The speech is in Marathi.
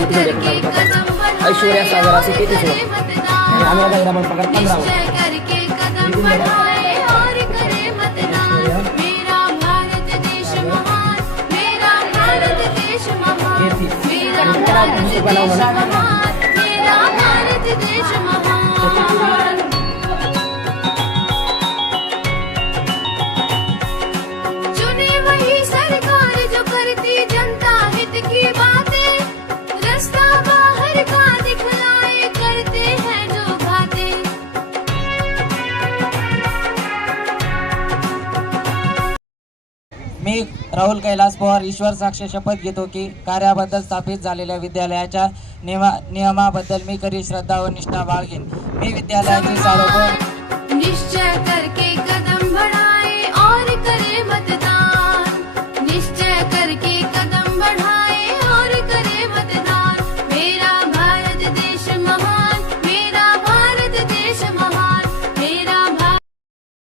किती भेटेल सांगतो ऐश्वर्या सागर असे किती सोड आणि आम्हाला जायला पगार पंधरा वर. चुने मी राहुल कैलास पवार ईश्वर साक्ष शपथ घेतो की कार्याबद्दल स्थापित झालेल्या विद्यालयाच्या नियमा नियमाबद्दल मी करी श्रद्धा व निष्ठा बाळगेन. मी विद्यालयाची सार्वभौम